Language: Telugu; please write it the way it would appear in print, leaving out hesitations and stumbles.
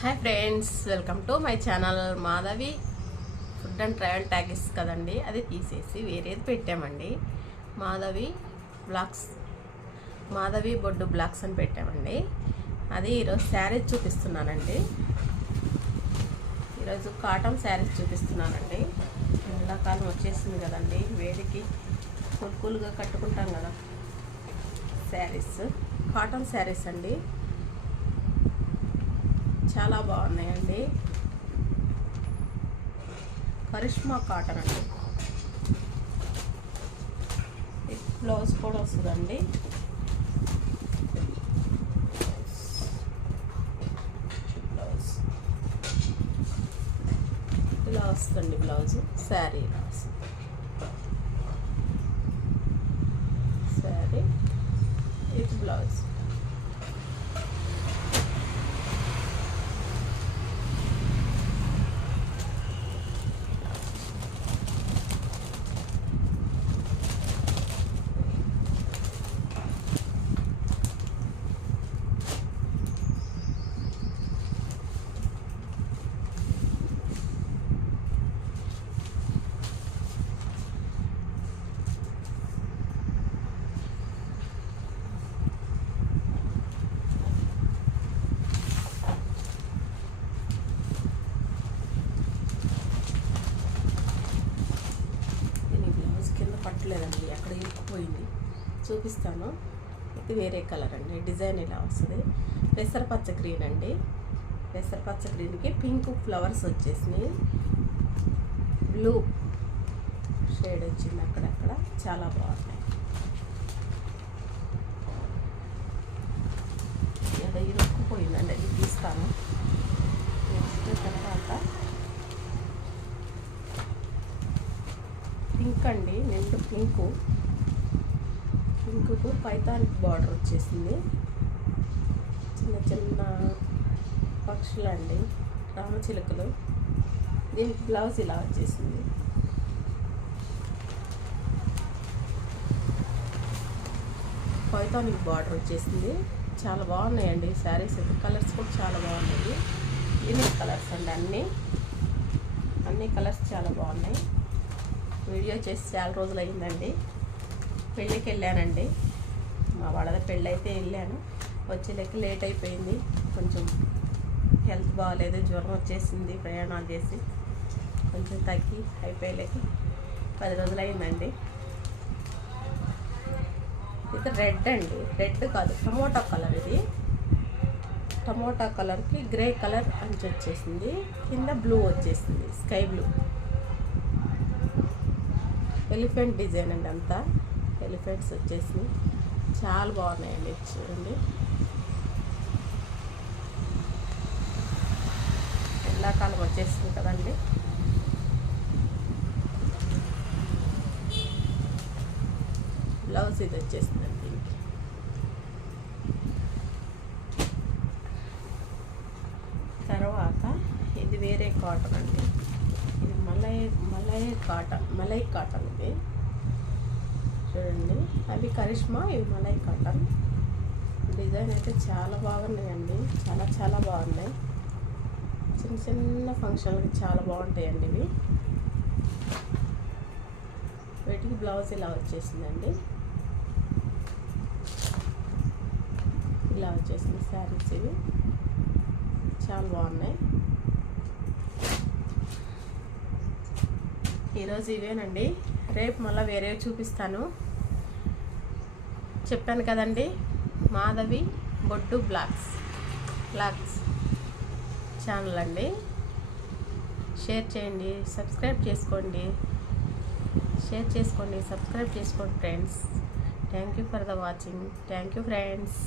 Hi friends, welcome to my channel. Madhavi food and travel ట్యాగిస్ కదండి, అది తీసేసి వేరేది పెట్టామండి. మాధవి బ్లాగ్స్, మాధవి బొడ్డు బ్లాగ్స్ అని పెట్టామండి. అది ఈరోజు శారీస్ చూపిస్తున్నానండి. ఈరోజు కాటన్ శారీస్ చూపిస్తున్నానండి. ఎండాకాలం వచ్చేసింది కదండి, వేడికి కూల్గా కట్టుకుంటాం కదా శారీస్. కాటన్ శారీస్ అండి, చాలా బాగున్నాయండి. కరిష్మా కాటన్ అండి. బ్లౌజ్ కూడా వస్తుందండి. బ్లౌజ్ ఇలా వస్తుంది. బ్లౌజ్ శారీ ఇలా వస్తుంది. Sari with blouse. పట్టలేదండి, అక్కడ ఇరుక్కుపోయింది. చూపిస్తాను. ఇది వేరే కలర్ అండి. డిజైన్ ఇలా వస్తుంది. పెసరపచ్చ గ్రీన్ అండి. పెసరపచ్చ గ్రీన్కి పింక్ ఫ్లవర్స్ వచ్చేసినాయి. బ్లూ షేడ్ వచ్చింది అక్కడక్కడ. చాలా బాగున్నాయి. ఇలా ఇరుక్కుపోయిందండి, అది తీస్తాను. తర్వాత పింక్ అండి, నిండు పింకు. పింకుకు పైతానిక్ బార్డర్ వచ్చేసింది. చిన్న చిన్న పక్షులు అండి, రామచిలుకలు. దీనికి బ్లౌజ్ ఇలా వచ్చేసింది. పైతానిక్ బార్డర్ వచ్చేసింది. చాలా బాగున్నాయండి శారీస్. కలర్స్ కూడా చాలా బాగున్నాయి. యూనిక్ కలర్స్ అండి. అన్ని కలర్స్ చాలా బాగున్నాయి. వీడియో చేసి చాలా రోజులు అయిందండి. పెళ్ళికి వెళ్ళానండి, మా వాళ్ళది పెళ్ళి అయితే వెళ్ళాను. వచ్చేలేక లేట్ అయిపోయింది. కొంచెం హెల్త్ బాగాలేదు, జ్వరం వచ్చేసింది. ప్రయాణాలు చేసి కొంచెం తగ్గి అయిపోయలేక 10 రోజులు అయిందండి. ఇది రెడ్ అండి. రెడ్ కాదు, టమోటా కలర్. ఇది టమోటా కలర్కి గ్రే కలర్ అంచు వచ్చేసింది. కింద బ్లూ వచ్చేసింది, స్కై బ్లూ. ఎలిఫెంట్ డిజైన్ అండి, అంతా ఎలిఫెంట్స్ వచ్చేసి చాలా బాగున్నాయండి. చూడండి, ఎండాకాలం వచ్చేసింది కదండి. బ్లౌజ్ ఇది వచ్చేసిందండి. దీనికి తర్వాత ఇది వేరే కాటన్ అండి. ఇది మలై కాటన్. ఇది చూడండి, అవి కరిష్మా, ఇవి మలై కాటన్. డిజైన్ అయితే చాలా బాగున్నాయండి. చాలా బాగున్నాయి. చిన్న చిన్న ఫంక్షన్లకి చాలా బాగుంటాయండి ఇవి. వీటికి బ్లౌజ్ ఇలా వచ్చేసిందండి. ఇలా వచ్చేసింది శారీస్. ఇవి చాలా బాగున్నాయి. ఈరోజు ఇవేనండి. రేపు మళ్ళీ వేరే చూపిస్తాను. చెప్పాను కదండి, మాధవి బొడ్డు బ్లాగ్స్ ఛానల్ అండి. షేర్ చేయండి, సబ్స్క్రైబ్ చేసుకోండి. సబ్స్క్రైబ్ చేసుకోండి friends. Thank you for the watching. Thank you friends.